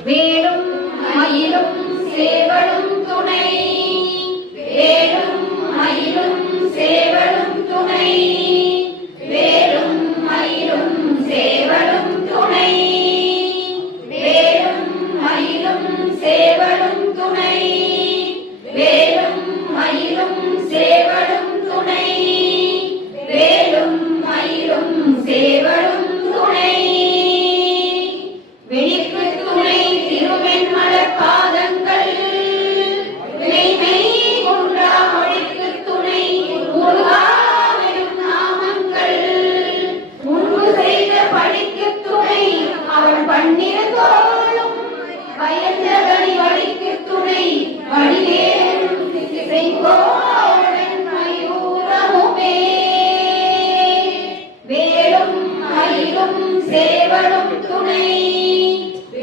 வேலும் மயிலும் சேவலும் துணை, வேலும் மயிலும் சேவலும் துணை, வேலும் மயிலும் சேவலும் துணை, வேலும் மயிலும் சேவலும் துணை, வேலும் மயிலும் சேவலும் துணை, வேலும் மயிலும் சேவலும் துணை. வெளிக்கு துணை திருவெண்மலர் பாதங்கள், விளைமை குன்றா மொழிக்கு துணை முருகாவெனும் நாமங்கள், முன்பு செய்த பழிக்கு துணை அவன் பன்னிரந்தோளும், பயந்தகனி வழிக்கு துணை வடிவேலும் திசைகோடன் மயூரமுமே. வேலும் மயிலும் சேவலும் துணை,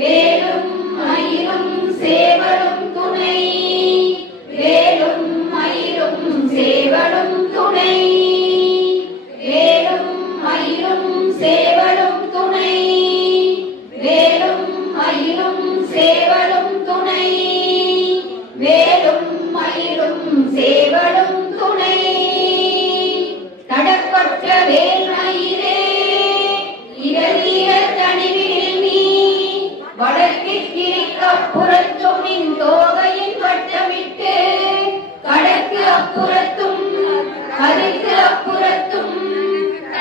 வேலும் மயிலும் சேவலும் துணை, வேலும் மயிலும் சேவலும் துணை, வேலும் மயிலும் சேவலும் துணை, வேலும் மயிலும் சேவலும் துணை, வேலும் மயிலும் சேவலும் துணை. தடப்பட்ட வேல்மயிலே இடலிய தனிவில் நீ, வடக்கிற்கு அப்புறத்தும் நின் தோகையின் வட்டமிட்டு, கடற்கு அப்புறத்தும் கருக்கு அப்புறத்தும்,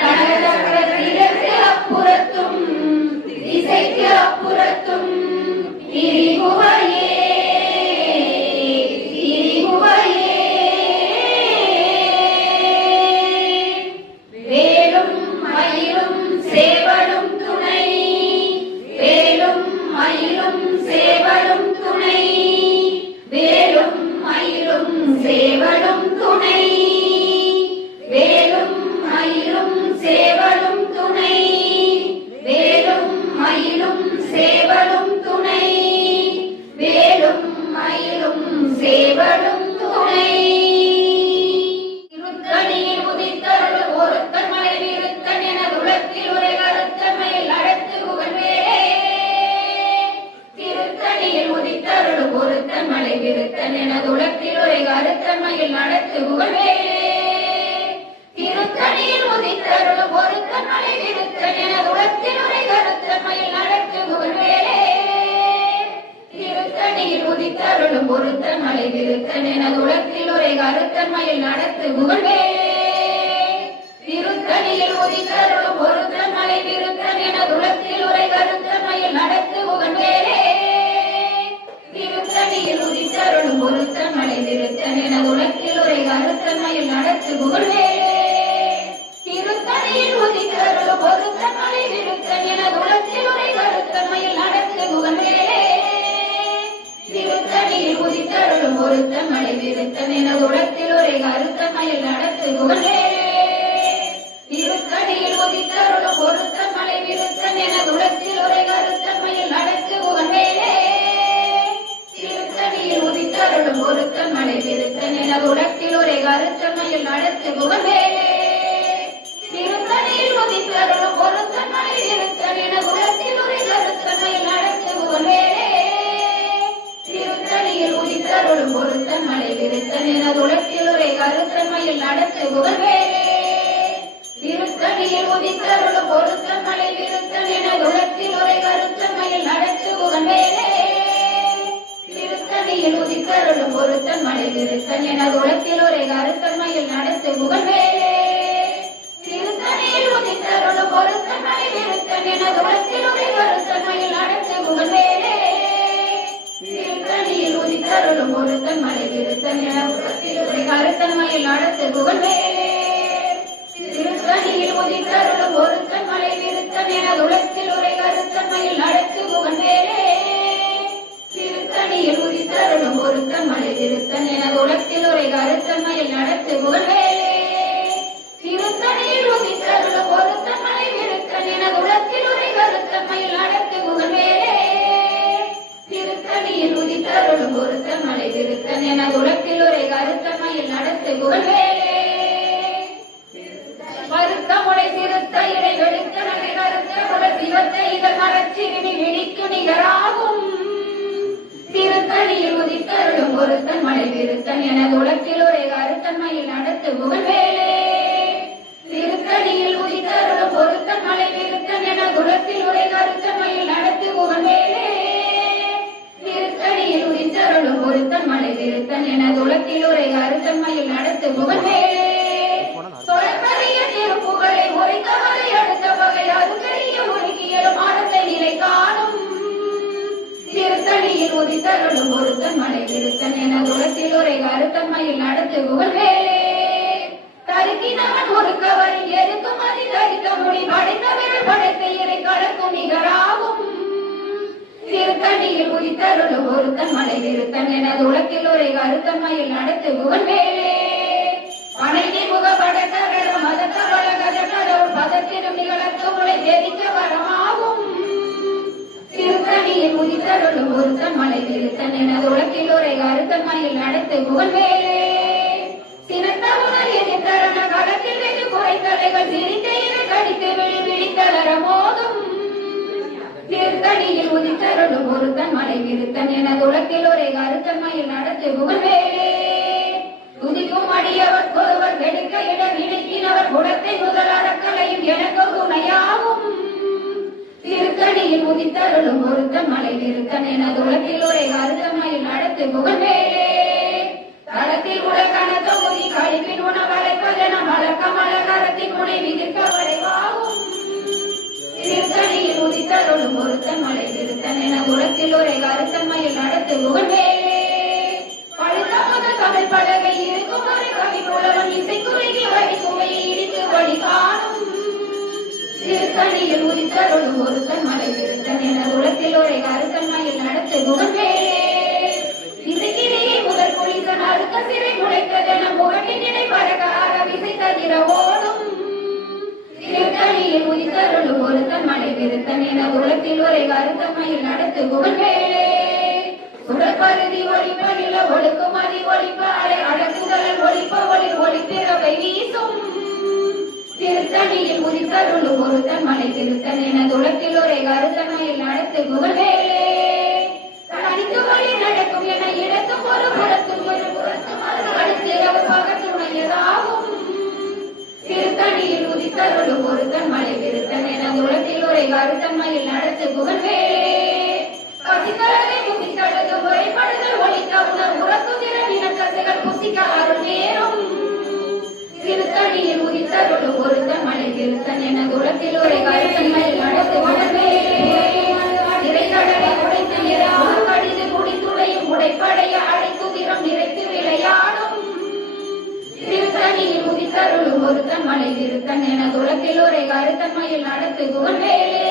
கடற்கு அப்புறத்தும் திசைக்கு அப்புறத்தும், திரிகுவையே திரிகுவையே. வேலும் மயிலும் சேவலும் துணை, வேலும் மயிலும் சேவலும் துணை, வேலும் மயிலும் சேவலும் துணை, வேலும் மயிலும் சேவலும் துணை, வேலும் மயிலும் சேவலும் துணை, வேலும் மயிலும் சேவலும் துணை. திருத்தணியில் உதித்தருள் ஒருத்தன் மலை விருத்தன் என உலகத்தில் உரை கருத்தமையில் அடத்து புகழ்வேலே. திருத்தணியில் உதித்தருள் ஒருத்தன் மலை விருத்தன் என உலகத்தில் உரை கருத்தமையில் நடத்து புகழ்வேலே. திருத்தணியில் உதித்தருள் ஒருத்தன் மலை விருத்தன் என உலகத்தில் உரை கருத்தமையில் நடத்து புகழ்வேலே. திருத்தணியில் உதித்தருளும் ஒருத்தன் மலை விருத்தன் என உலகத்தில் உரை கருத்தன்மையில் நடத்து புகழ்வேலே. திருத்தணியில் உதித்தருளும் ஒருத்தன் மலை விருத்தன் என உலகத்தில் உரை கருத்தன்மையில் நடத்து புகழ்வேலே. திருத்தணியில் உதித்தருளும் ஒருத்தன் மலை விருத்தன் என உலகத்தில் உரை கருத்தன்மையில் நடத்து புகழ்வேலே. திருத்தணியில் உதித்தருளும் ஒருத்தன் மலை விருத்தன் என உலகத்தில் உரை கருத்தன்மையில் நடத்து புகழ்வேலே. திருத்தணியில் உதித்தருளும் ஒருத்தன் மலை விருத்தன் என உலகத்தில் உரை கருத்தன்மையில் நடத்து புகழ்வேலே. திருத்தணியில் உதித்தருளும் ஒருத்தன் மலை விருத்தன் என உலகத்தில் உரை கருத்தன்மையில் நடத்து புகழ்வேலே. திருத்தணியில் உதித்தருளும் ஒருத்தன் மலை விருத்தன் என உலகத்தில் உரை கருத்தன்மையில் நடத்து புகழ்வேலே. திருத்தணியில் உதித்தருளும் ஒருத்தன் மலை விருத்தன் என உலகத்தில் உரை கருத்தன்மையில் நடத்து புகழ்வேலே. திருத்தணியில் உதித்தருளும் ஒருத்தன் மலை விருத்தன் என உலகத்தில் உரை கருத்தன்மையில் நடத்து புகழ்வேலே. திருத்தணியில் உதித்தருளும் ஒருத்தன் மலை விருத்தன் என உலகத்தில் உரை கருத்தன்மையில் நடத்து புகழ்வேலே. திருத்தணியில் உதித்தருளும் ஒருத்தன் மலை விருத்தன் என உலகத்தில் உரை கருத்தன்மையில் நடத்து புகழ்வேலே. திருத்தணியில் உதித்தருளும் ஒருத்தன் மலை விருத்தன் என உலகத்தில் உரை கருத்தன்மையில் நடத்து புகழ்வேலே. திருத்தணியில் உதித்தருளும் ஒருத்தன் மலை விருத்தன் என உலகத்தில் உரை கருத்தன்மையில் நடத்து புகழ்வேலே. திருத்தணியில் உதித்தருளும் ஒருத்தன் மலை விருத்தன் என உலகத்தில் உரை கருத்தன்மையில் நடத்து புகழ்வேலே. திருத்தணியில் உதித்தருளும் ஒருத்தன் மலை விருத்தன் என உலகத்தில் உரை கருத்தன்மையில் நடத்து புகழ்வேலே. திருத்தணியில் உதித்தருளும் ஒருத்தன் மலை விருத்தன் என உலகத்தில் உரை கருத்தன்மையில் நடத்து புகழ்வேலே. திருத்தணியில் உதித்தருளும் ஒருத்தன் மலை விருத்தன் என உலகத்தில் உரை கருத்தன்மையில் நடத்து புகழ்வேலே. வருத்தமுடை திருத்த இடை வெளுத்த நகை கருத்த சிவத்தை இதழ் மரச்சிறுமி விழிக்கு நிகராகும் ஒருத்தன் மலை விருத்தன் எனது உலகில் ஒரே கருத்தன்மையில் நடத்து புகழ்வேலே திருத்தணியில் உதித்தருளும் ஒருத்தன் மலை விருத்தன் எனது உலகில் ஒரே கருத்தன்மையில் நடத்து புகழ்வேலே திருத்தணியில் உதித்தருளும் ஒருத்தன் மலை விருத்தன் எனது உலகில் ஒரே கருத்தன்மையில் நடத்து புகழ்வேலே தொடர்பறிய திருப்புகளை உரைத்தவரை அடுத்த வகை அதுக்கரிய ஒழுகியலும் ஆனத்தை நிலை காணும் திருத்தணியில் உதித்தருளும் ஒருத்தன் மலை விருத்தன் எனது உலகில் ஒரே கருத்தன்மையில் நடத்து புகழ்வேலே தருக்கினவன் ஒரு கவரில் எருக்கும் அதி தரித்த முடி படைத்தவர்கள் படைத்த இறை கலக்கும் நிகராகும் திருத்தணியில் உதித்தருளும் ஒருத்தன் மலை விருத்தன் எனது உலகில் ஒரே கருத்தன்மையில் நடத்து புகழ்வேலே பனைதி முக படத்தரடும் மதத்தவள கதகடோர் பதத்திடும் நிகழத்து முளை தெரிக்க வரமாகும் திருத்தணியில் உதித்தருளும் ஒருத்தன் மலை விருத்தன் எனது உலகில் ஒரே கருத்தன்மையில் நடத்து புகழ்வேலே சினத்தவுணர் எதிர்த்தரண களத்தில் வெகு குறைத்தலைகள் சிரித்த இரு கடித்து விழித்தளர மோதும் திருத்தணியில் உதித்தருளும் ஒருத்தன் மலை விருத்தன் எனது உலகில் ஒரே கருத்தன்மையில் நடத்து புகழ்வேலே துதிக்கும் அடியவர் கொருவர் வெடுக்க இட நினைக்கினவர் குடத்தை முதல் அறக்கலையும் எனக்கு துணையாகும் திருத்தணியில் உதித்தருளும் ஒருத்தன் மலை விருத்தன் எனது உலகில் ஒரே கருத்தன்மையில் நடத்து புகழ்வேலே தளத்தில் உலகன தொகுதி கழிப்பின் உணவழைப்பதென மலக்க மலகரத்தின் முனை விதிர்க்க வரைவாகும் திருத்தணியில் உதித்தருளும் ஒருத்தன் மலை விருத்தன் எனது உலகில் ஒரே கருத்தன்மையில் நடத்து புகழ்வேலே பழுத்த முதல் தமிழ் பலகை இருக்கும் ஒரு கவி புலவன் இசைக்குறுகி வழி சுவையை இடித்து வழி காணும் திருத்தணியில் உதித்தருளும் ஒருத்தன் மலை விருத்தன் எனது உலகில் ஒரே கருத்தன்மையில் நடத்து புகழ்வேலே இசைக்கிடையே முதல் புலிசன் அறுக்க சிறை முளைத்ததென முகட்டின் இடை பறக்காக விசை தவிர ஓடும் திருத்தணியில் உதித்தருளும் ஒருத்தன் மலை விருத்தன் எனது உலகில் ஒரே கருத்தன்மையில் நடத்து புகழ்வேலே சுடற்பருதி ஒளிப்ப நில ஒழுக்கும் அதி ஒளிப்ப அலை அடக்குதலன் ஒளிப்ப ஒளி ஒளிப்பிறவை வீசும் திருத்தணியில் உதித்தருளும் ஒருத்தன் மலை விருத்தன் எனது உலகில் ஒரே கருத்தன்மையில் நடத்து புகழ்வேலே தனித்து வழி நடக்கும் என இடத்தும் ஒரு புறத்தும் ஒரு புறத்தும் அடுத்திரவு பகத்துணையதாகும் திருத்தணியில் உதித்தருளும் ஒருத்தன் மலை விருத்தன் எனது உலகில் ஒரே கருத்தன்மையில் நடத்து புகழ்வேலே பசித்தளவை புசித்தளது முறைப்படுதல் ஒளித்த உணர் உறக்குதிர நினக்கசைகள் புசிக்க அருள் நேரும் திருத்தணியில் உதித்தருளும் ஒருத்தன் மலை விருத்தன் எனது உலகில் ஒரே கருத்தன்மையில் நடத்து புகழ்வேலே நிறைகடலை உடைத்து எறாம கடிது குடித்துடையும் உடைப்படைய அடைத்துதிரம் நிறைத்து விளையாடும் திருத்தணியில் உதித்தருளும் ஒருத்தன் மலை விருத்தன் எனது உலகில் ஒரே கருத்தன்மையில் நடத்து புகழ்வேலே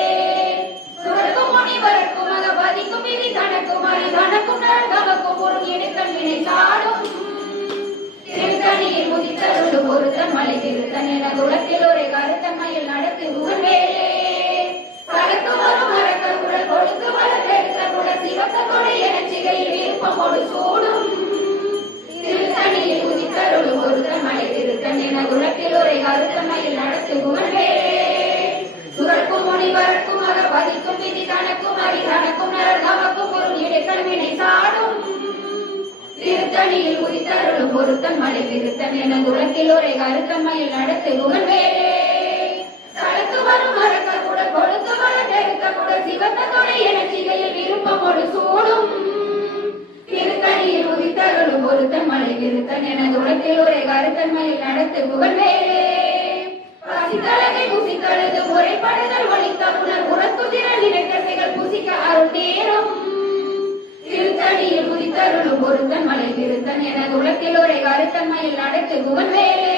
சுவர்க்கும் முனிவருக்கும் பதிக்கும் விதி தனக்கும் அறி தனக்கும் தமக்கும் பொருள் எடுத்தல் வினை சாடும் திருத்தணியில் உதித்தருளும் ஒருத்தன் மலை விருத்தன் எனது உலகில் ஒரே கருத்தன்மையில் நடத்து புகழ்வேலே சரக்கு வரும் மறக்க குடல் கொடுத்து வளர்த்தெடுத்த குடல் சிவத்த கொடை என சிகையில் விருப்பமோடு சூடும் திருத்தணியில் உதித்தருளும் ஒருத்தன் மலை விருத்தன் எனது உலகில் ஒரே கருத்தன்மையில் நடத்து புகழ்வேலே சுரக்கும் முனிவருக்கும் பதிக்கும் விதி தனக்கும் அறி தனக்கும் தமக்கும் பொருள் எடுத்தல் வினை சாடும் திருத்தணியில் உதித்தருளும் ஒருத்தன் மலை விருத்தன் எனது உலகில் ஒரே கருத்தன்மையில் நடத்து புகழ்வேலே சரக்கு வரும் மறக்க குடல் கொடுத்து வளர்த்தெடுத்த குடல் சிவத்த கொடை என சிகையில் விருப்பமோடு சூடும் திருத்தணியில் உதித்தருளும் ஒருத்தன் மலை விருத்தன் எனது உலகில் ஒரே கருத்தன்மையில் நடத்து புகழ்வேலே பசித்தளவை புசித்தழுது முறைப்படுதல் ஒளித்த உணர் உறக்குதிர நினைக்கசைகள் புசிக்க அருள் நேரும் திருத்தணியில் உதித்தருளும் ஒருத்தன் மலை விருத்தன் எனது உலகில் ஒரே கருத்தன்மையில் நடத்து புகழ்வேலே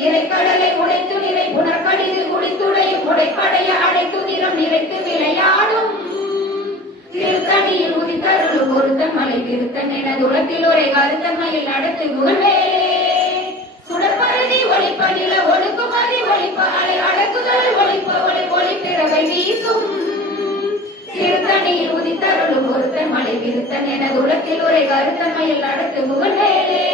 நிறைக்கடலை உடைத்து நிறை புனர்கடிது குடித்துடையும் உடைப்படைய அடைத்து நிறம் நிறைத்து விளையாடும் திருத்தணியில் உதித்தருளும் ஒருத்தன் மலை விருத்தன் எனது உலகில் ஒரே கருத்தன்மையில் நடத்து புகழ்வேலே சுடற்பருதி ஒளிப்ப நில ஒழுக்கும் அதி ஒளிப்ப அலை அடக்குதல் ஒளிப்ப ஒளி ஒளிப்பிறவை வீசும் திருத்தணியில் உதித்தருளும் ஒருத்தன் மலை விருத்தன் எனது உலகில் ஒரே கருத்தன்மையில் நடத்து புகழ்வேலே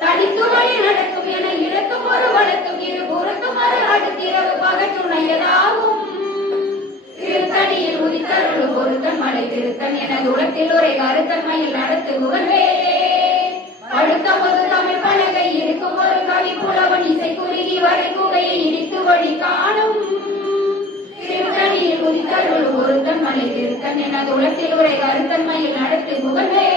தனித்து வழி நடக்கும் என இழக்கும் ஒரு வளர்த்தும் இரு புறத்தும் அரு அடுத்திரவு பகத்துணையதாகும் திருத்தணியில் உதித்தருளும் ஒருத்தன் மலை திருத்தன் எனது உலகத்தில் ஒரே கருத்தன்மையில் நடத்து புகழ்வே அடுத்தமது தமிழ் பலகை இருக்கும் ஒரு கவி புலவன் இசை குறுகி வரை குகையை இடித்து வழி காணும் திருத்தணியில் உதித்தருளும் ஒருத்தன் மலை திருத்தன் எனது உலகத்தில் ஒரே கருத்தன்மையில் நடத்து புகழ்வே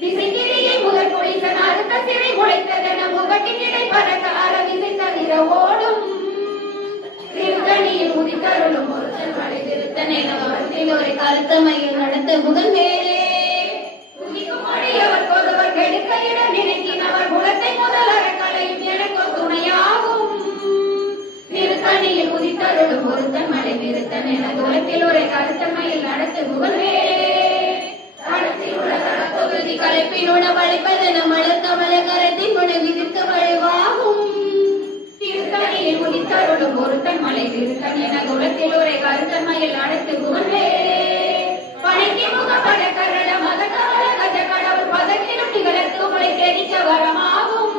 திசைக்கிரியை முதல் பொழிசன் அறுத்த சிறை முளைத்ததென முகட்டின் இடை பறக்க அரவிசை தவிர ஓடும் திருத்தணியில் உதித்தருளும் ஒருத்தன் மலை திருத்தன் எனது உலகத்தில் ஒரே கருத்தன்மையில் நடத்து புகழ்வே அவர் கொதவர் கெடுக்கையிட நினைக்கினவர் குலத்தை முதலற கலையும் எனக்கு துணையாகும் திருத்தணியில் உதித்தருளும் ஒருத்தன் மலை திருத்தன் எனது உலகத்தில் ஒரே கருத்தன்மையில் நடத்து புகழ்வே தடத்தில் உள்ள தடத்தொகுதி கலைப்பின் உணவளிப்பதென மலர் கமல கரத்தின் உணை விதித்து வழிவாகும் திருத்தணியில் உதித்தருளும் ஒருத்தன் மலை திருத்தன் எனது உலகத்தில் ஒரே கருத்தன்மையில் நடத்து புகழ்வே பணிக்கு முக படக்கரட மதக்கவல கஜ கடவுள் பதக்கிலும் நிகழத்து முளை தெரிக்க வரமாகும்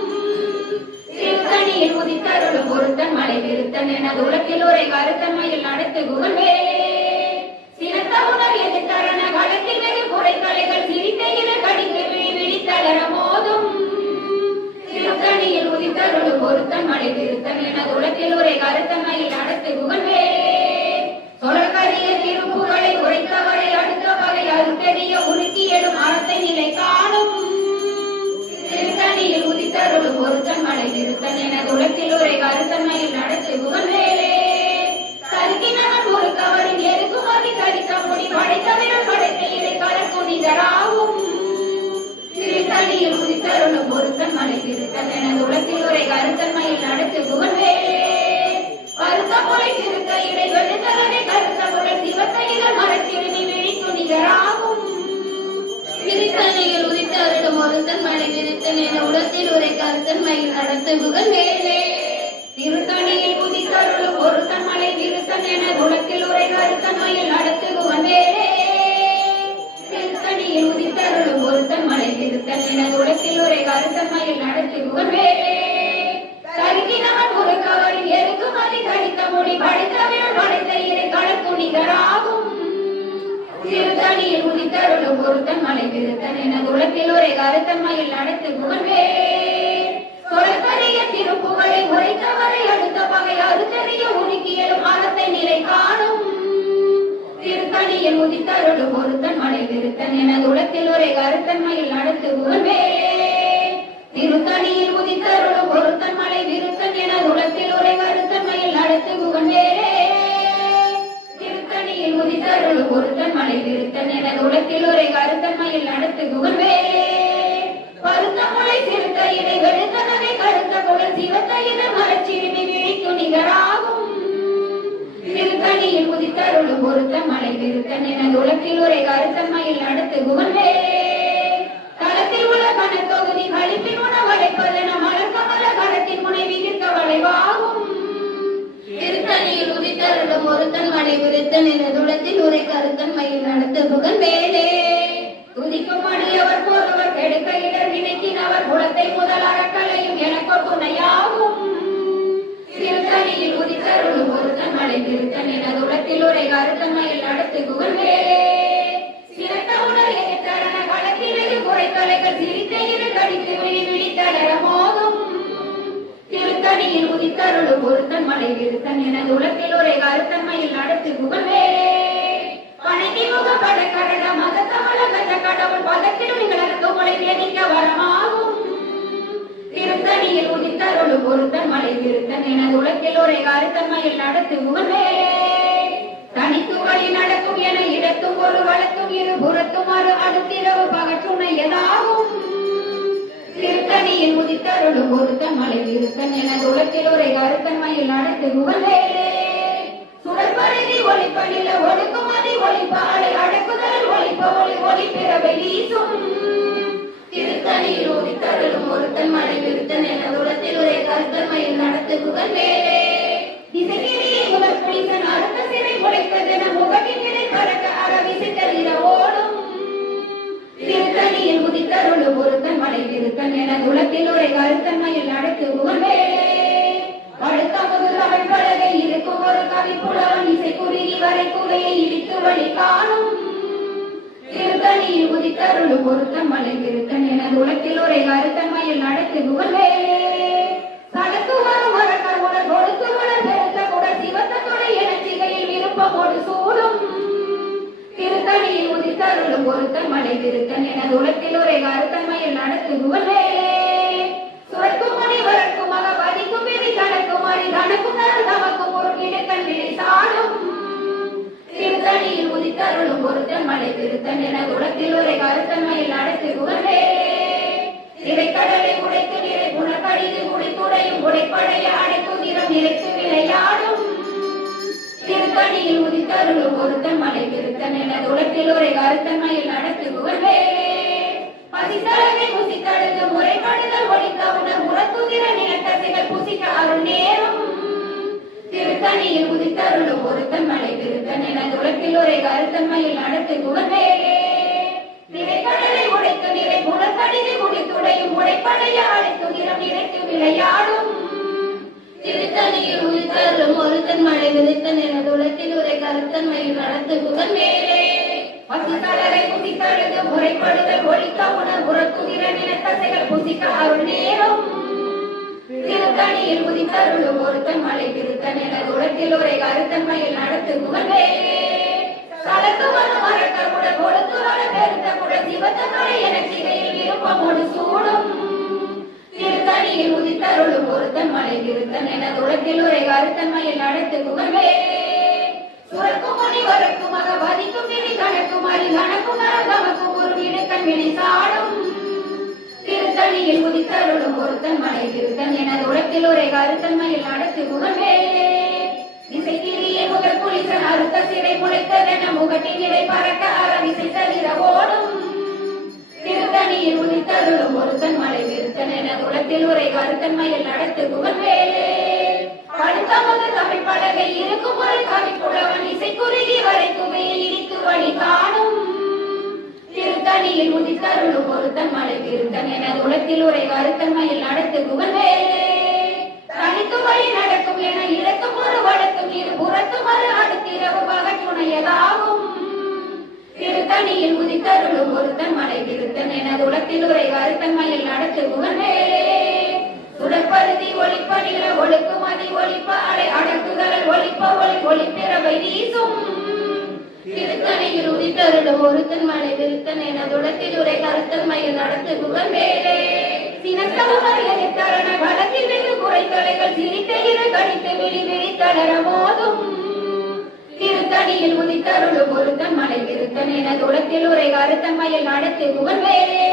திருத்தணியில் உதித்தருளும் ஒருத்தன் மலை திருத்தன் எனது உலகில் ஒரே கருத்தன்மையில் நடத்து புகழ்வே சிறந்த உணர் எதிர்த்தரண களத்தில் வெகு குறைகளைகள் சிரித்த இரு கடிக்கு விழித்தளர மோதும் திருத்தணியில் உதித்தருளும் ஒருத்தன் மலை திருத்தன் எனது உலகில் ஒரே கருத்தன்மையில் நடத்து புகழ்வே சொலக்கரிய திருப்புகளை உரைத்தவரை அடுத்த வகை அருத்தெரிய உருக்கியடும் அறத்தை நிலை காணும் திருத்தணியில் உதித்தருளும் ஒருத்தன் மலை திருத்தன் எனது உலகில் ஒரே கருத்தன்மையில் நடத்து புகழ்வே கருக்கினவன் முறுக்கவரின் எருக்குமதி கரிக்க முடி படைத்தவிரல் படைத்த இதை கலக்குனிதராகும் திருத்தணியில் உதித்தருளும் ஒருத்தன் மலை திருத்தன் எனது உலகில் ஒரே கருத்தன்மையில் நடத்து புகழ்வே கருத்த முறை திருத்த இடை வெளுத்தவரை கருத்த முறை சிவத்தையில மரச்சிறுமி விழித்து நிகராகும் திருத்தணியில் உதித்தருளும் ஒருத்தன் மலை திருத்தன் என உலகத்தில் ஒரே கருத்தன்மையில் நடத்து புகழ்வே திருத்தணியில் உதித்தருளும் ஒருத்தன் மலை திருத்தன் என உலகத்தில் ஒரே கருத்தன்மையில் நடத்து புகழ்வே திருத்தணியில் உதித்தருளும் ஒருத்தன் மலை திருத்தன் என உலகத்தில் ஒரே கருத்தன்மையில் நடத்து புகழ்வே கருக்கினவன் முறுக்கவரின் எருக்குமதி கடித்த முடி படைத்தவிரல் படைத்த இறை கலக்குனிகராகும் திருத்தணியில் உதித்தருளும் ஒருத்தன் மலை திருத்தன் என உலகத்தில் ஒரே கருத்தன்மையில் நடத்து புகழ்வே சொலக்கரிய திருப்புகளை உரைத்தவரை அடுத்த பகை அறுத்தறிய உருக்கியலும் அறத்தை நிலை காணும் திருத்தணியில் உதித்தருளும் ஒருத்தன் மலை திருத்தன் என உலகத்தில் ஒரே கருத்தன்மையில் நடத்து புகழ்வே திருத்தணியில் உதித்தருளும் ஒருத்தன் மலை விருத்தன் என உலகத்தில் ஒரே கருத்தன்மையில் நடத்து புகழ்வே திருத்தணியில் உதித்தருளும் ஒருத்தன் மலை விருத்தன் என உலகத்தில் ஒரே கருத்தன்மையில் நடத்து புகழ்வே பருத்த முளை சிறுத்த இதை வெளுத்தனவை கருத்த குடல் சிவத்த இதை மரச்சிறுமி விழித்து நிகராகும் திருத்தணியில் உதித்தருளும் ஒருத்தன் மலை விருத்தன் என உலகத்தில் ஒரே கருத்தன்மையில் நடத்து புகழ்வே களத்தில் உள்ள கனத்தொகுதி கழிப்பின் உணவடைப்பதென மலர் கமல கரத்தின் முனை விதித்த வளைவாகும் திருத்தணியில் உதித்தருளும் ஒருத்தன் மலை விருத்தன் என உலகத்தில் ஒரே கருத்தன்மையில் நடத்து புகழ்வேலே உதிக்கும் அடியவர் போறவர் கெடுக்க இடர் நினைக்கினவர் குலத்தை முதல் அறக்கலையும் எனக்கு துணையாகும் திருத்தணியில் உதித்தருளும் ஒருத்தன் மலை திருத்தன் என உலகத்தில் ஒரே கருத்தன்மையில் நடத்து புகழ்வே சிறந்த உணர் எதிர்த்தரண களத்திலேயே குறைத்தலைகள் சிரித்த இரு கடித்து விழித்தளர மோதும் திருத்தணியில் உதித்தருளும் ஒருத்தன் மலை விருத்தன் என உலகத்தில் ஒரே கருத்தன்மையில் நடத்து புகழ்வே பனைக்கு முக படக்கரட மதத்தவள கஜ கடவுள் பதத்திலும் நிகழற்கு முளை வியதிக்க வரமாகும் திருத்தணியில் உதித்தருளும் ஒருத்தன் மலை விருத்தன் என உலகத்தில் ஒரே கருத்தன்மையில் நடத்து புகழ்வே தனித்து வழி நடக்கும் என இடத்தும் ஒரு வழக்கும் இரு புறத்தும் மறு அடுத்திரவு பகற்றுணை எதாகும் திருத்தணியில் உதித்தருளும் ஒருத்தன் மலை விருத்தன் என உலகத்தில் ஒரே கருத்தன்மையில் நடத்து புகழ்வே சுடற்பருதி ஒளிப்படில ஒடுக்குமதி ஒளிப்பாலை அடக்குதல் ஒளிப்ப ஒளி ஒளிப்பிறவை வீசும் திருத்தணியில் உதித்தருளும் ஒருத்தன் மலை விருத்தன் என உலகத்தில் ஒரே கருத்தன்மையில் நடத்து புகழ்வே திசைக்கிரியை முதல் புனிதன் அடுத்த சிறை முளைத்ததென முகட்டின் இடை பறக்க அரவிசை தவிர ஓடும் திருத்தணியில் உதித்தருளும் ஒருத்தன் மலை விருத்தன் என உலகத்தில் ஒரே கருத்தன்மையில் நடத்து புகழ்வே அடுத்த முதல் தமிழ் பலகை இருக்கும் ஒரு கவி புலவன் இசை குறுகி வர வரைக்குகையை இடித்து வழி காணும் திருத்தணியில் உதித்தருளும் ஒருத்தன் மலை விருத்தன் எனது உலகில் ஒரே கருத்தன்மையில் நடத்து புகழ்வேலே சடத்து வரும் மரக்கருடன் கொடுத்து வளர் பெருத்த கூட சிவத்தோடு எனச்சிகையில் விருப்பமோடு சூடும் திருத்தணியில் உதித்தருளும் ஒருத்தன் மலை விருத்தன் எனது உலகில் ஒரே கருத்தன்மையில் நடத்து புகழ்வேலே சுரக்கும் மணி வரக்கும் மக பதிக்கும் விதி கணக்கும் அடி கணக்கும் தமக்கும் ஒரு கிடக்கன் விடை சாடும் திருத்தணியில் உதித்தருளும் ஒருத்தன் மலை திருத்தன் எனது உலகில் ஒரே கருத்தன்மையில் நடத்து புகழ்வேலே இறைக்கடலை உடைத்து நிறை புனர்கடிது முடித்துடையும் உடைப்படைய அடைக்கும் நிறம் நிறைத்து விளையாடும் திருத்தணியில் உதித்தருளும் ஒருத்தன் மலை திருத்தன் எனது உலகில் ஒரே கருத்தன்மையில் நடத்து புகழ்வேலே பதித்தளவை புசித்தழுது முறைப்படுதல் ஒழித்த உணர் முறத்துதிர நிலத்தசைகள் புசிக்க அருள் நேரும் திருத்தணியில் உதித்தருளும் ஒருத்தன் மலை திருத்தன் எனது உலகில் ஒரே கருத்தன்மையில் நடத்து புகழ்வேலே நிறைக்கடலை உடைத்து நிறை புனர்கடிது குடித்துடையும் உடைப்படைய அழைத்து நிறம் நிறைத்து விளையாடும் திருத்தணியில் உதித்தருளும் ஒருத்தன் மலை விருத்தன் எனது உலகில் ஒரே கருத்தன்மையில் நடத்து புகழ்வேலே பசுத்தளரை புசித்தழுது முறைப்படுதல் ஒழிக்க உணர் புறத்துதிர நிலத்தசைகள் புசிக்க அருள் நேரும் திருத்தணியில் உதித்தருளும் ஒருத்தன் மலை திருத்தன் எனது உலகில் ஒரே கருத்தன்மையில் நடத்து புகழ்வேலே சலத்து வரும் மரக்கருடன் கொடுத்து வள பெருத்த கூட சிவத்தோடு எனச்சிகையில் விருப்பமோடு சூடும் திருத்தணியில் உதித்தருளும் ஒருத்தன் மலை திருத்தன் எனது உலகில் ஒரே கருத்தன்மையில் நடத்து புகழ்வேலே சுரக்கும் மணி வரக்கும் மக பதிக்கும் விதி கணக்கும் அரி கணக்கும் தமக்கும் ஒரு இடுக்கன் வினை சாடும் திருத்தணியில் உதித்தருளும் ஒருத்தன் மலை திருத்தன் எனது உலகில் ஒரே கருத்தன்மையில் நடத்து புகழ்வேலே இசை திரிய முகர் புலிசன் அறுத்த சிறை முளைத்ததென முகட்டின் இடை பறக்க அரவிசை தளிர ஓடும் திருத்தணியில் உதித்தருளும் ஒருத்தன் மலை விருத்தன் எனது உலகில் ஒரே கருத்தன்மையில் நடத்து புகழ்வேலே படுத்தமது தமிழ் பலகை இருக்கும் ஒரு கவிப்புலவன் இசை குறுகி வரை குகையில் இடித்து வழி காணும் திருத்தணியில் உதித்தருளும் ஒருத்தன் மலை விருத்தன் எனது உலகில் ஒரே கருத்தன்மையில் நடத்து புகழ்வேலே தனித்து வழி நடக்கும் என இறக்கும் ஒரு வழக்கும் இரு புறத்தும் ஒரு அடுத்திரவு பகச்சுணையதாகும் திருத்தணியில் உதித்தருளும் ஒருத்தன் மலை விருத்தன் எனது உலகில் ஒரே கருத்தன்மையில் நடத்து புகழ்வேலே சுடற்பருதி ஒளிப்படில ஒழுக்குமதி ஒளிப்ப அடை அடக்குதல் ஒளிப்ப ஒளி ஒளிப்பிறவை வீசும் திருத்தணியில் உதித்தருளும் ஒருத்தன் மலை விருத்தன் எனது உலகில் ஒரே கருத்தன்மையில் நடத்து புகழ்வேலே சினத்தவர்கள வழக்கில் வெகு குறைத்தலைகள் சிரித்த இரு கடித்து விழி விழித்தளர மோதும் திருத்தணியில் உதித்தருளும் ஒருத்தன் மலை விருத்தன் எனது உலகில் ஒரே கருத்தன்மையில் நடத்து புகழ்வேலே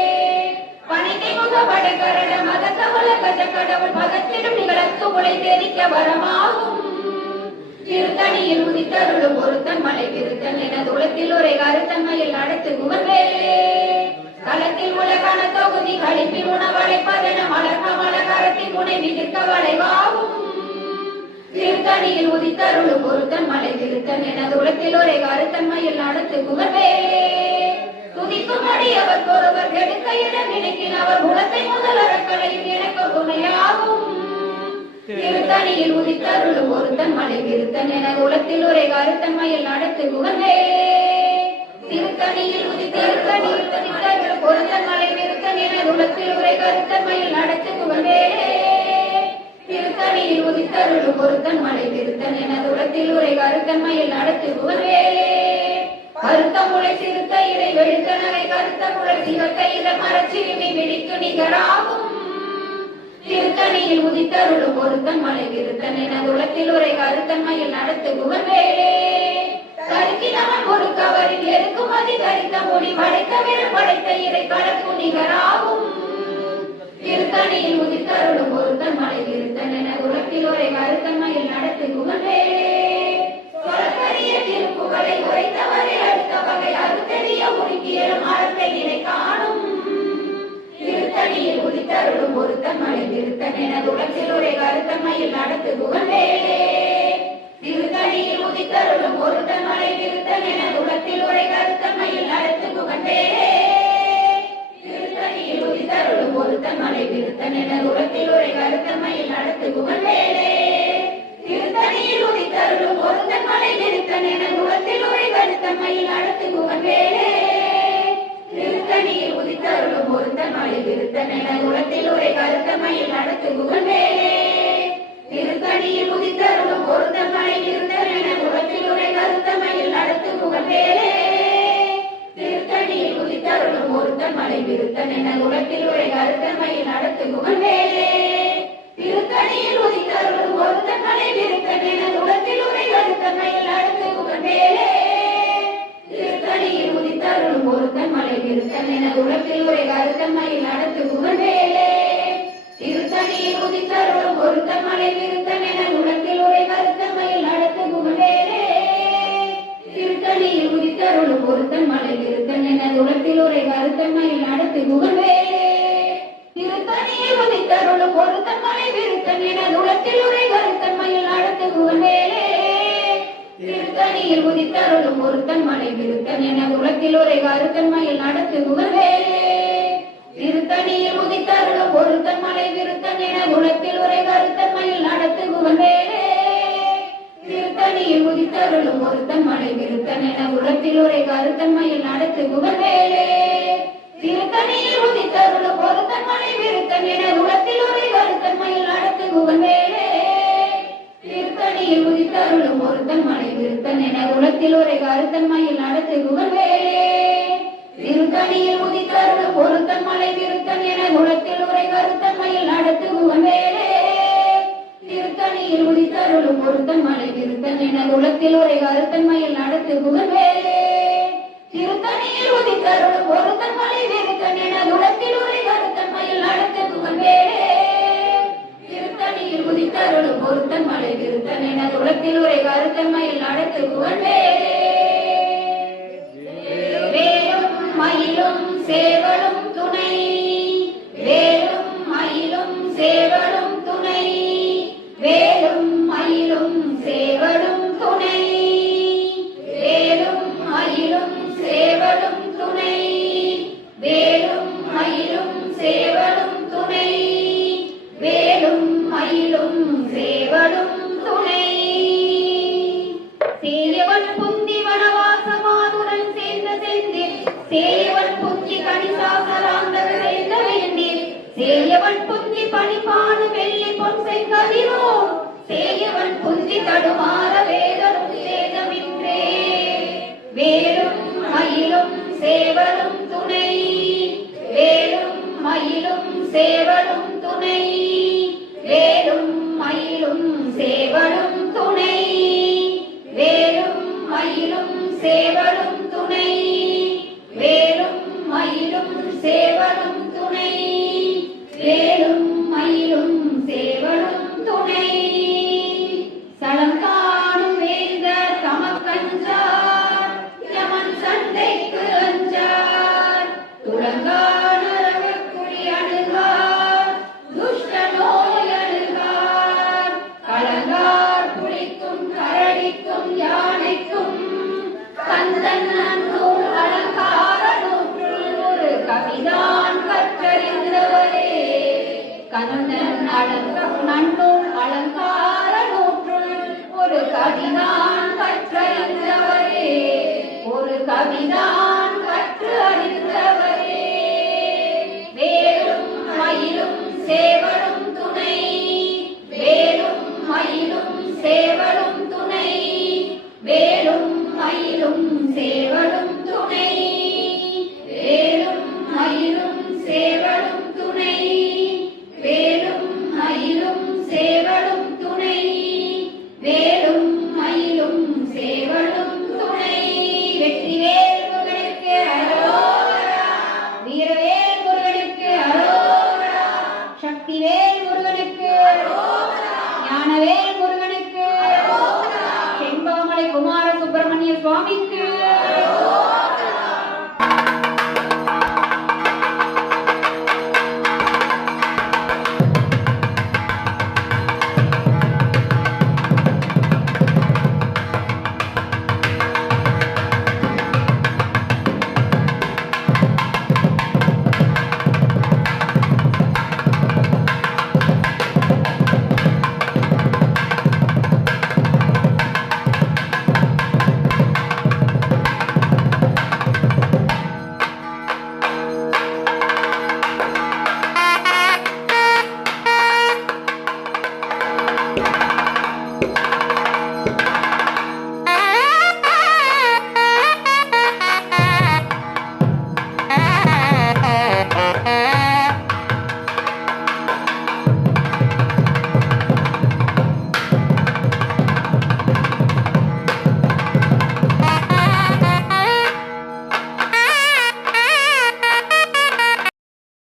பணிக்கை முக வடகரட மதத்தவள கஜ கடவுள் பகத்திடும் நிகழத்து உலை தெரிக்க வரமாகும் திருத்தணியில் உதித்தருளும் ஒருத்தன் மலை விருத்தன் எனது உலகில் ஒரே கருத்தன்மையில் நடத்து புகழ்வேலே களத்தில் உலகான தொகுதி கழிப்பில் உணவழைப்பதென மலர்ந்த மலகரத்தின் முனை விதிர்க்க வளைவாகும் திருத்தணியில் உதித்தருளும் ஒருத்தன் மலை விருத்தன் எனது உலகில் ஒரே கருத்தன்மையில் நடத்து புகழ்வேலே துதிக்கும் அடியவர் ஒருவர் எடுக்க இடம் நினைக்கின் அவர் குலத்தை முதல் அறக்கலையும் எனக்கு துணையாகும் திருத்தணியில் உதித்தருளும் ஒருத்தன் மலை விருத்தன் எனது உலகில் ஒரே கருத்தன்மையில் நடத்து புகழ்வேலே திருத்தணியில் உதித்தருளும் ஒருத்தன் மலை விருத்தன் எனது உலகில் ஒரே கருத்தன்மையில் நடத்து புகழ்வேலே திருத்தணியில் உதித்தருளும் ஒருத்தன் மலை விருத்தன் எனது உலகில் ஒரே கருத்தன்மையில் நடத்து புகழ்வேலே கருத்த முளை சிறுத்த இறை வெளுத்த நகை கருத்த முளை சிவத்த இத மரச்சிறுமி விழிக்கு நிகராகும் திருத்தணியில் உதித்தருளும் ஒருத்தன் மலை விருத்தன் எனது உலகில் ஒரே கருத்தன்மையில் நடத்து புகழ்வேலே கருக்கினவன் ஒரு கவரில் எருக்கும் அதி தரித்த மொழி படைத்த வெறும் படைத்த இறை கலக்கு நிகராகும் திருத்தணியில் உதித்தருளும் ஒருத்தன் மலை விருத்தன் எனது உலகில் ஒரே கருத்தன்மையில் நடத்து புகழ்வேலே திருப்புகளை உரைத்தவரை அடுத்த வகை அறுத்தெறிய முறுக்கியலும் அறத்தை நிலை காணும் திருத்தணியில் உதித்தருளும் ஒருத்தன் மலை விருத்தன் எனது உலகில் ஒரே கருத்தன்மையில் நடத்து புகழ்வேலே திருத்தணியில் உதித்தருளும் ஒருத்தன் மலை விருத்தன் எனது உலகில் ஒரே கருத்தன்மையில் நடத்து புகழ்வேலே திருத்தணியில் உதித்தருளும் ஒருத்தன் மலை விருத்தன் எனது உலகில் ஒரே கருத்தன்மையில் நடத்து புகழ்வேலே திருத்தணியில் உதித்தருளும் ஒருத்தன் மலை விருத்தன் எனது விருத்தன் என குலத்தில் உரை கருத்தமையில் நடத்து புகழ்வேலே திருத்தணியில் உதித்தருளும் பொருத்தன் மலை விருத்தன் என குலத்தில் உரை கருத்தமையில் நடத்து புகழ்வேலே திருத்தணியில் உதித்தருளும் பொருத்தன் மலை விருத்தன் என குலத்தில் உரை கருத்தமையில் நடத்து புகழ்வேலே திருத்தணியில் உதித்தருளும் பொருத்தன் மலை விருத்தன் என குலத்தில் உரை கருத்தமையில் நடத்து புகழ்வேலே திருத்தணியில் உதித்தருளும் பொருத்தன் மலை விருத்தன் என குலத்தில் உரை கருத்தமையில் நடத்து புகழ்வேலே திருத்தணியில் உதித்தருளும் பொருத்தன் மலை விருத்தன் என குலத்தில் உரை கருத்தமையில் நடத்து புகழ்வேலே திருத்தணியில் உதித்தருளும் பொருத்தன் மலை விருத்தன் என குலத்தில் உரை கருத்தமையில் நடத்து புகழ்வேலே திருத்தணியில் உதித்தருளும் பொருத்தன் மலை விருத்தன் என குலத்தில் உரை கருத்தமையில் நடத்து புகழ்வேலே திருத்தணியில் உதித்தருளும் பொருத்தன் மலை விருத்தன் என குலத்தில் உரை கருத்தமையில் நடத்து புகழ்வேலே திருத்தணியில் உதித்தருளும் பொருத்தன் மலை விருத்தன் என குலத்தில் உரை கருத்தமையில் நடத்து புகழ்வேலே திருத்தணியில் உதித்தருளும் பொருத்தன் மலை விருத்தன் என குலத்தில் உரை கருத்தமையில் நடத்து புகழ்வேலே திருத்தணியில் உதித்தருளும் பொருத்தன் மலை விருத்தன் என குலத்தில் உரை கருத்தமையில் நடத்து புகழ்வேலே திருத்தணியில் உதித்தருளும் பொருத்தன் மலை விருத்தன் என குலத்தில் உரை கருத்தமையில் நடத்து புகழ்வேலே திருத்தணியில் உதித்தருளும் பொருத்தன் மலை விருத்தன் என குலத்தில் உரை கருத்தமையில் நடத்து புகழ்வேலே திருத்தணியில் உதித்தருளும் பொருத்தன் மலை விருத்தன் என குலத்தில் உரை கருத்தமையில் நடத்து புகழ்வேலே திருத்தணியில் உதித்தருளும் பொருத்தன் மலை விருத்தன் என குலத்தில் உரை கருத்தமையில் நடத்து புகழ்வேலே திருத்தணியில் உதித்தருளும் பொருத்தன் மலை விருத்தன் என குலத்தில் உரை கருத்தமையில் நடத்து புகழ்வேலே வேலும் மயிலும் சேவலும் துணை வேலும் மயிலும் சேவலும் துணை வேலும் மயிலும் சேவலும் துணை வேலும் மயிலும் சேவலும் துணை வேலும் மயிலும் சேவலும் துணை வேலும் மயிலும் சேவலும் துணை சேயவன் புந்தி வனவாசமானுடன் சேர்ந்த செந்தில் சேயவன் புந்தி கணிசாசராந்தக சேர்ந்த வேண்டில் சேயவன் புந்தி பணிப்பானு வெள்ளி பொன் செங்கதிரோ சேயவன் புந்தி தடுமாற வேதரும் சேதமின்றே வேலும் மயிலும் சேவலும் துணை வேலும் மயிலும் சேவலும் துணை வேலும் மயிலும் சேவலும் துணை வேலும் மயிலும் சேவலும் துணை வேலும் மயிலும் சேவலும் துணை வேலும் மயிலும் சேவலும் துணை சலம் காணும் வேந்த தமக்கஞ்சார் யமன் சண்டைக்கு அஞ்சார் துலங்கான ரகக்குடி அணுகார் துஷ்ட நோய் அணுகார் கலங்கார் புலிக்கும் கரடிக்கும் யானைக்கும் கந்தன் நன்னூல் அலங்கார நூற்றுள் ஒரு கவிதான் கற்றறிந்தவரே கந்தன் நன்னூல் அலங்கார நூற்றுள் ஒரு கவிதான் கற்றறிந்தவரே ஒரு கவிதான் கற்று அறிந்தவரே வேலும் மயிலும் சேவலும் துணை வேலும் மயிலும் சேவலும் துணை வேலும் மயிலும் சேவலும் துணை வேலும் மயிலும் சேவலும் துணை வேலும் மயிலும் ஆ